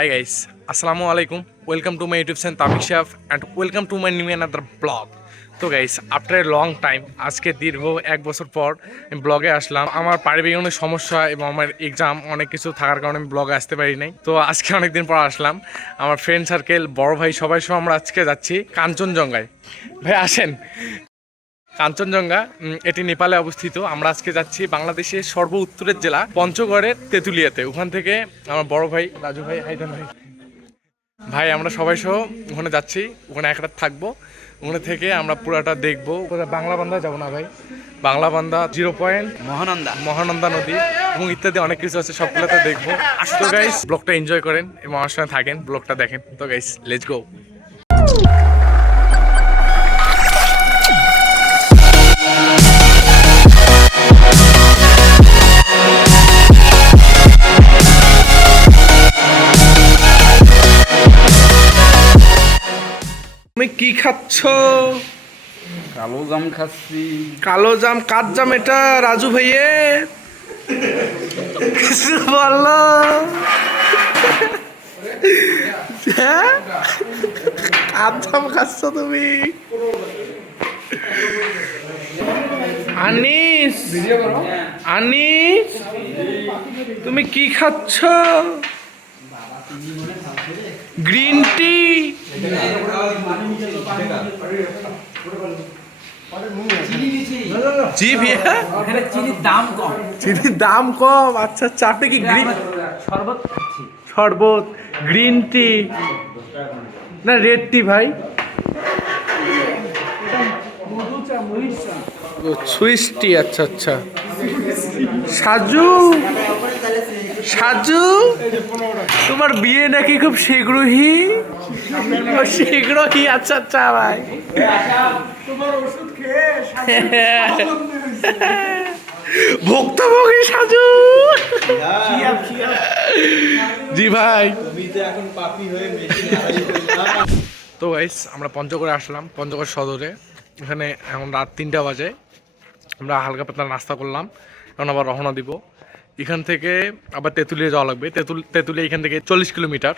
Hi guys, Assalamu alaikum. Welcome to my YouTube channel Tamik Chef and welcome to my new another vlog. তো guys after a long time আজকে দীর্ঘ 1 বছর পর আমি ব্লগে আসলাম। আমার পারিবারিক অনেক সমস্যা এবং আমার এক্সাম অনেক কিছু থাকার কারণে আমি ব্লগে আসতে পারি নাই। তো আজকে অনেকদিন পর আসলাম। আমার ফ্রেন্ড সার্কেল, বড় ভাই সবাই সহ আমরা আজকে যাচ্ছি কাঞ্চনজঙ্ঘায়। ভাই আসেন। কাঞ্চনজঙ্ঘা এটি নেপালে অবস্থিত। আমরা আজকে যাচ্ছি বাংলাদেশের সর্ব উত্তরের জেলা পঞ্চগড়ের তেঁতুলিয়াতে। ওখান থেকে আমার বড় ভাই রাজু ভাই, হাইদান ভাই, ভাই আমরা সবাই সহ ওখানে যাচ্ছি। ওখানে এক রাত থাকবো। ওখানে থেকে আমরা পুরাটা দেখবো। বাংলা বান্ধা যাবো না ভাই, বাংলা বান্ধা, 0 পয়েন্ট, মহানন্দা নদী এবং ইত্যাদি অনেক কিছু আছে, সবগুলোতে দেখবো। তো গাইস ব্লগটা এনজয় করেন এবং আমার সঙ্গে থাকেন, ব্লগটা দেখেন। তো গাইস লেটস গো। তুমি কি খাচ্ছ? কালো জাম খাচ্ছি। কালো জাম? কার জাম এটা রাজু ভাইয়ে? কিছু বললো? হ্যাঁ, কার জাম খাচ্ছ তুমি? আনিস, আনিস তুমি কি খাচ্ছ? Green tea? জি ভাইয়া, এখানে চিনির দাম কম। চিনির দাম কম? আচ্ছা আচ্ছা। আপনি কি গ্রিন শরবত খাচ্ছি। শরবত, গ্রিন টি না রেড টি ভাই? সুইস টি। আচ্ছা আচ্ছা। সাজু, সাজু তোমার বিয়ে নাকি খুব শীঘ্রই? শীঘ্রই? আচ্ছা আচ্ছা ভাই। ভুক্তভোগী সাজু। জি ভাই। তো গাইস আমরা পঞ্চগড়ে আসলাম, পঞ্চগড় সদরে। এখানে এখন রাত 3টা বাজে। আমরা হালকা পাতলা নাস্তা করলাম, এখন আবার রওনা দিব। এখান থেকে আবার তেঁতুলিয়া যাওয়া লাগবে। তেঁতুলিয়া এখান থেকে 40 কিলোমিটার।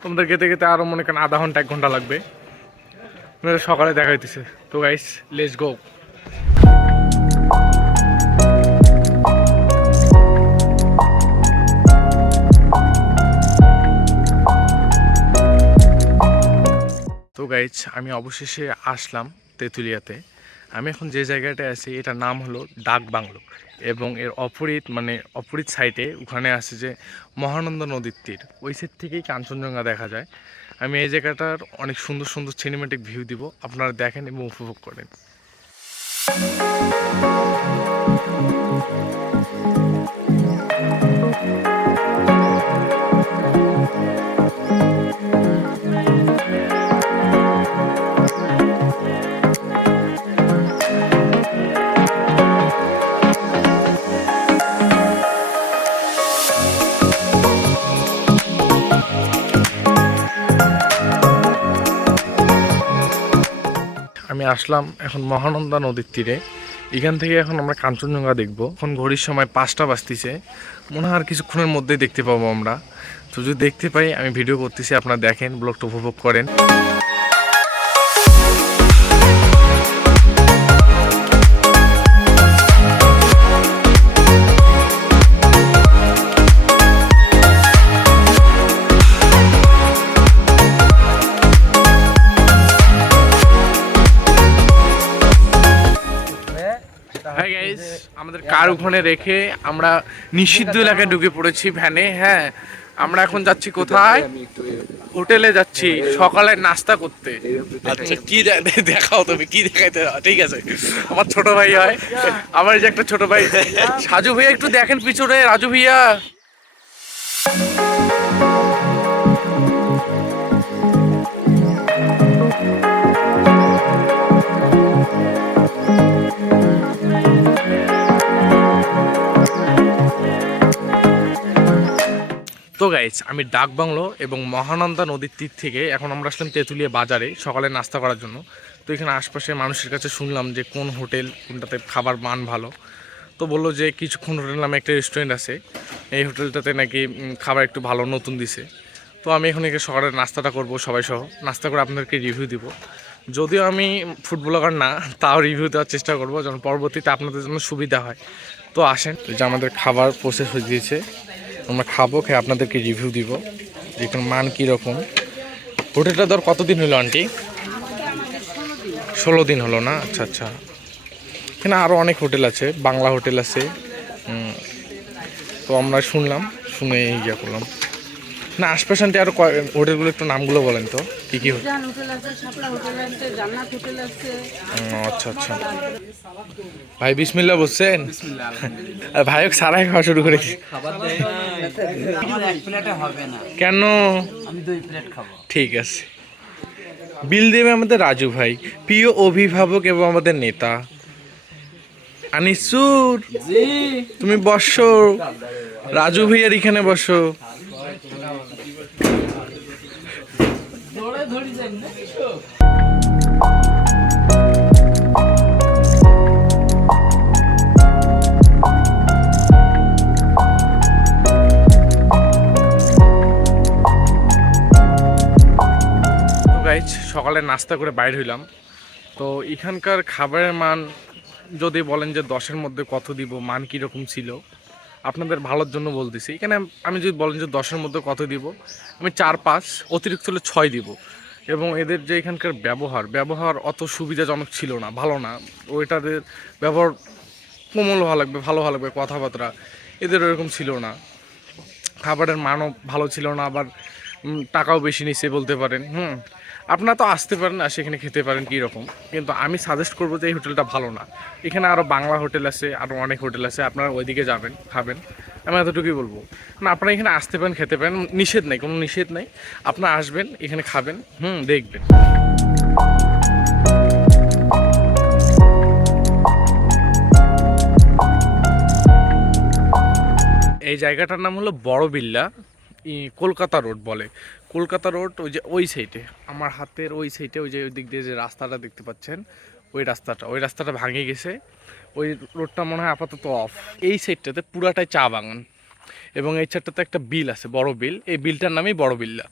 তোমাদের যেতে যেতে আরও মনে করেন আধা ঘন্টা 1 ঘন্টা লাগবে। সকালে দেখা হইতেছে। তো গাইস লেটস গো। তো গাইস আমি অবশেষে আসলাম তেঁতুলিয়াতে। আমি এখন যে জায়গাটায় আছি এটার নাম হলো ডাক বাংলো এবং এর অপরিত সাইডে ওখানে আছে যে মহানন্দা নদীর তীর। ওই সাইড থেকেই কাঞ্চনজঙ্ঘা দেখা যায়। আমি এই জায়গাটার অনেক সুন্দর সুন্দর সিনেমেটিক ভিউ দিব, আপনারা দেখেন এবং উপভোগ করেন। আমি আসলাম এখন মহানন্দা নদীর তীরে। এখান থেকে এখন আমরা কাঞ্চনজঙ্ঘা দেখব। এখন ঘড়ির সময় 5টা বাজতেছে। মনে হয় আর কিছুক্ষণের মধ্যেই দেখতে পাবো আমরা। তো যদি দেখতে পাই আমি ভিডিও করতেছি, আপনারা দেখেন, ব্লগটা উপভোগ করেন। হাই গাইস, আমাদের কার ওখানে রেখে আমরা নিষিদ্ধ এলাকায় ঢুকে পড়েছি ভ্যানে। হ্যাঁ, আমরা এখন যাচ্ছি কোথায়? হোটেলে যাচ্ছি সকালে নাস্তা করতে। আচ্ছা কি দেখাও তুমি, কি দেখাইতে? ঠিক আছে, আমার ছোট ভাই হয়, আমার এই যে একটা ছোট ভাই সাজু ভাইয়া, একটু দেখেন পিছনে রাজু ভাইয়া। তো গাইস আমি ডাক বাংলো এবং মহানন্দা নদীর তীর থেকে এখন আমরা আসলাম তেঁতুলিয়া বাজারে সকালে নাস্তা করার জন্য। তো এখানে আশপাশের মানুষের কাছে শুনলাম যে কোন হোটেল কোনটাতে খাবার মান ভালো। তো তো বললো যে কিছুক্ষণ হোটেল নামে একটা রেস্টুরেন্ট আছে, এই হোটেলটাতে নাকি খাবার একটু ভালো নতুন দিছে। তো আমি এখন এখানে সকালে নাস্তাটা করব সবাই সহ, নাস্তা করে আপনাদেরকে রিভিউ দিব। যদিও আমি ফুড ব্লগার না, তাও রিভিউ দেওয়ার চেষ্টা করব যেন পরবর্তীতে আপনাদের জন্য সুবিধা হয়। তো আসেন, যে আমাদের খাবার প্রসেস হয়ে গিয়েছে, আমরা খাবো, খেয়ে আপনাদেরকে রিভিউ দিব যে এখানে মান কীরকম। হোটেলটা ধর কতদিন হলো আন্টি? 16 দিন হলো না? আচ্ছা আচ্ছা। এখানে আরও অনেক হোটেল আছে, বাংলা হোটেল আছে। তো আমরা শুনলাম, শুনে ইয়ে করলাম। না আশপাশে আন্টি আরও হোটেলগুলো একটু নামগুলো বলেন তো, কী কী হোটেল? হোটেল আছে, শাপলা হোটেল আছে, জান্নাত হোটেল আছে। আচ্ছা আচ্ছা। ভাই বিসমিল্লাহ বলছেন? আর ভাইও সারাই খাওয়া শুরু করেছি। খাবার দেয় না, আমার এক প্লেটে হবে না, কেন? আমি 2 প্লেট খাবো। ঠিক আছে। বিল দেবে আমাদের রাজু ভাই, প্রিয় অভিভাবক এবং আমাদের নেতা। আনিসুর, জি তুমি বসো, রাজু ভাইয়ার এখানে বসো। দৌড়ে ধরি যাই না। গাইজ সকালে নাস্তা করে বাইর হইলাম। তো এখানকার খাবারের মান যদি বলেন যে 10-এর মধ্যে কত দিব, মান কীরকম ছিল, আপনাদের ভালোর জন্য বলতেছি। এখানে আমি যদি বলেন যে 10-এর মধ্যে কত দিব, আমি 4-5, অতিরিক্ত হলে 6 দিব। এবং এদের যে এখানকার ব্যবহার অত সুবিধাজনক ছিল না, ভালো না। ওইটাদের ব্যবহার কোমল ভালো লাগবে, ভালো লাগবে, কথাবার্তা এদের ওরকম ছিল না। খাবারের মানও ভালো ছিল না, আবার টাকাও বেশি নিচ্ছে বলতে পারেন। আপনারা তো আসতে পারেন আর সেখানে খেতে পারেন কীরকম, কিন্তু আমি সাজেস্ট করবো যে এই হোটেলটা ভালো না। এখানে আরও বাংলা হোটেল আছে, আরও অনেক হোটেল আছে, আপনারা ওইদিকে যাবেন, খাবেন। আমি এতটুকুই বলবো। না আপনারা এখানে আসতে পারেন, খেতে পারেন, নিষেধ নেই, কোনো নিষেধ নেই। আপনারা আসবেন, এখানে খাবেন, দেখবেন। এই জায়গাটার নাম হলো বড় বিল্লা, কলকাতা রোড বলে। কলকাতা রোড ওই যে ওই সাইডে, আমার হাতের ওই সাইডে, ওই যে ওই দিক দিয়ে যে রাস্তাটা দেখতে পাচ্ছেন, ওই রাস্তাটা ভাঙে গেছে। ওই রোডটা মনে হয় আপাতত অফ। এই সাইডটাতে পুরাটাই চা বাগান, এবং এই সাইডটাতে একটা বিল আছে, বড় বিল। এই বিলটার নামই বড় বিল্লা।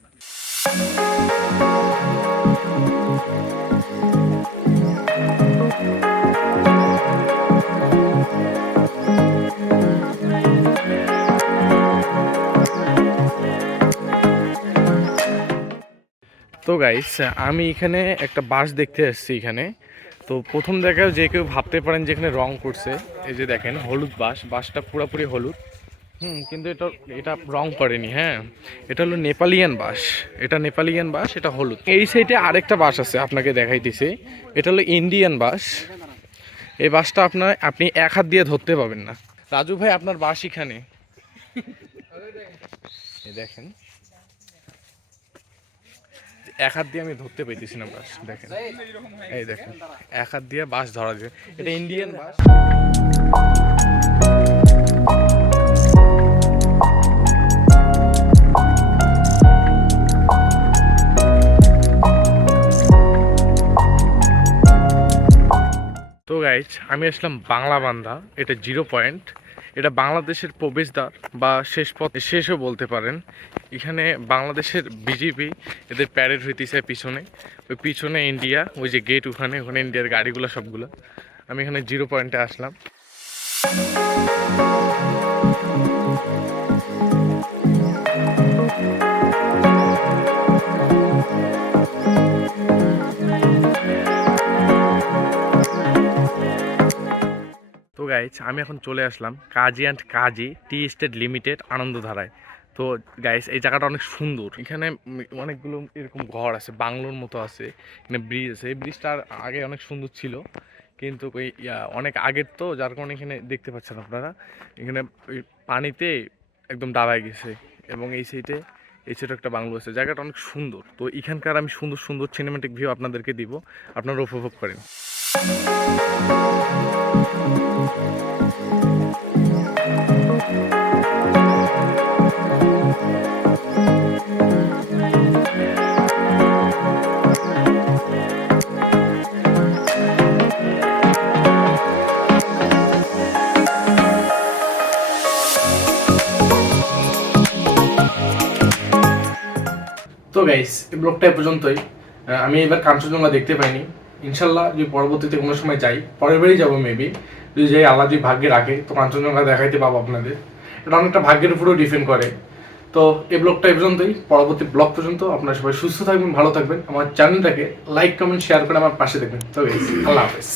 তো গাইস, আমি এখানে একটা বাস দেখতে আসছি এখানে। তো প্রথম দেখায় যে কেউ ভাবতে পারেন যে এখানে রং করছে। এই যে দেখেন হলুদ বাসটা পুরোপুরি হলুদ। কিন্তু এটা রং করেনি। হ্যাঁ, এটা হলো নেপালিয়ান বাস। এটা হলুদ। এই সাইডে আরেকটা বাস আছে, আপনাকে দেখাইতেছি। এটা হলো ইন্ডিয়ান বাস। এই বাসটা আপনি এক হাত দিয়ে ধরতে পাবেন না। রাজু ভাই, আপনার বাস এখানে। এই দেখেন, এক হাত দিয়ে আমি ধরতে পাইতেছি না বাস। দেখেন, এই দেখেন, এক হাত দিয়ে বাস ধরা যায়। এটা ইন্ডিয়ান বাস। তো গাইজ, আমি আসলাম বাংলা বান্ধা। এটা 0 পয়েন্ট। এটা বাংলাদেশের প্রবেশদ্বার বা শেষও বলতে পারেন। এখানে বাংলাদেশের বিজিবি এদের প্যারেড হইতেছে পিছনে। ওই পিছনে ইন্ডিয়া, ওই যে গেট, ওখানে ইন্ডিয়ার গাড়িগুলো সবগুলো। আমি এখানে 0 পয়েন্টে আসলাম। তো গাইজ, আমি এখন চলে আসলাম কাজী টি এস্টেট লিমিটেড, আনন্দধারায়। তো গাইস, এই জায়গাটা অনেক সুন্দর। এখানে অনেকগুলো এরকম ঘর আছে, বাংলোর মতো আছে। এখানে ব্রিজ আছে। এই ব্রিজটা আগে অনেক সুন্দর ছিল, কিন্তু ওই অনেক আগের, তো যার কারণে এখানে দেখতে পাচ্ছেন আপনারা, এখানে ওই পানিতে একদম দাবায় গেছে। এবং এই সাইডে একটা বাংলো আছে। জায়গাটা অনেক সুন্দর। তো এখানকার আমি সুন্দর সুন্দর সিনেমেটিক ভিউ আপনাদেরকে দিব, আপনারা উপভোগ করেন। তো গাইস এই ব্লগটা এ পর্যন্তই। আমি এবার কাঞ্চনজঙ্ঘা দেখতে পাইনি, ইনশাল্লাহ যদি পরবর্তীতে কোনো সময় যাই, পরের বারই যাবো মেবি, যদি যাই আল্লাহ যদি ভাগ্যে রাখে তো কাঞ্চনজঙ্ঘা দেখাইতে পাবো আপনাদের। এটা অনেকটা ভাগ্যের উপরেও ডিপেন্ড করে। তো এই ব্লগটা এই পর্যন্তই, পরবর্তী ব্লগ পর্যন্ত আপনারা সবাই সুস্থ থাকবেন, ভালো থাকবেন, আমার চ্যানেলটাকে লাইক কমেন্ট শেয়ার করে আমার পাশে দেখবেন। তো গাইস আল্লাহ হাফেজ।